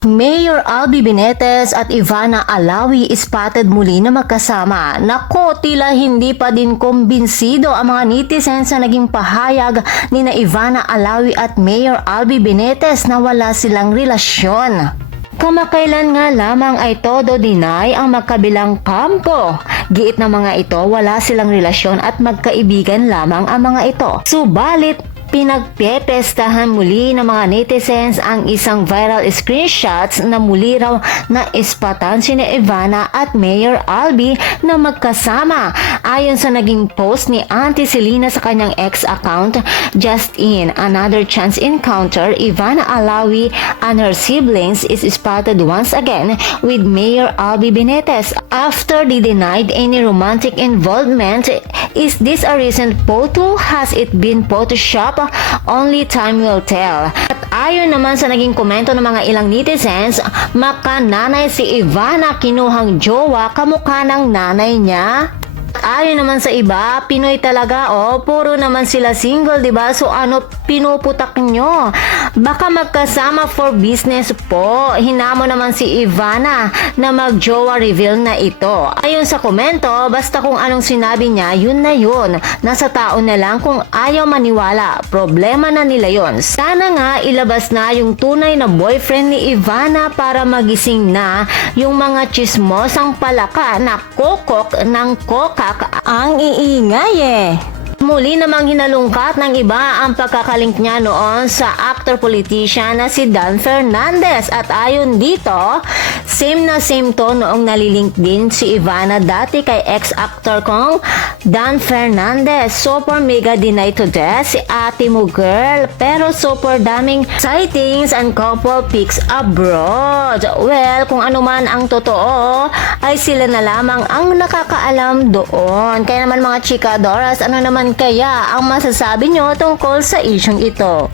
Mayor Albi Benitez at Ivana Alawi spotted muli na magkasama. Nako, tila hindi pa din kumbinsido ang mga netizens na naging pahayag ni na Ivana Alawi at Mayor Albi Benitez na wala silang relasyon. Kamakailan nga lamang ay todo deny ang magkabilang kampo. Giit na mga ito, wala silang relasyon at magkaibigan lamang ang mga ito. Subalit, pinagpepestahan muli ng mga netizens ang isang viral screenshots na muli raw na ispatan sina Ivana at Mayor Albi na magkasama. Ayon sa naging post ni Auntie Selena sa kanyang ex account, just in another chance encounter, Ivana Alawi and her siblings is spotted once again with Mayor Albi Benitez after they denied any romantic involvement. Is this a recent photo? Has it been photoshopped? Only time will tell. At ayon naman sa naging komento ng mga ilang netizens, makananay si Ivana, kinuhang jowa kamukha ng nanay niya. Ayon naman sa iba, Pinoy talaga puro naman sila single, diba? So ano pinuputak nyo? Baka magkasama for business po. Hinamo naman si Ivana na mag-jowa reveal na ito. Ayon sa komento, basta kung anong sinabi niya, yun na yun. Nasa tao na lang kung ayaw maniwala. Problema na nila yun. Sana nga ilabas na yung tunay na boyfriend ni Ivana para magising na yung mga chismosang palaka na kokok ng kokak ang iingay. Muli namang hinalungkat ng iba ang pagkakalink niya noon sa actor-politician na si Dan Fernandez. At ayon dito, same na same to noong nalilink din si Ivana dati kay ex-actor kong Dan Fernandez. Super mega deny to death si ate mo girl, pero super daming sightings and couple pics abroad. Well, kung ano man ang totoo, ay sila na lamang ang nakakaalam doon. Kaya naman mga chikadoras, ano naman kaya ang masasabi nyo tungkol sa isyong ito?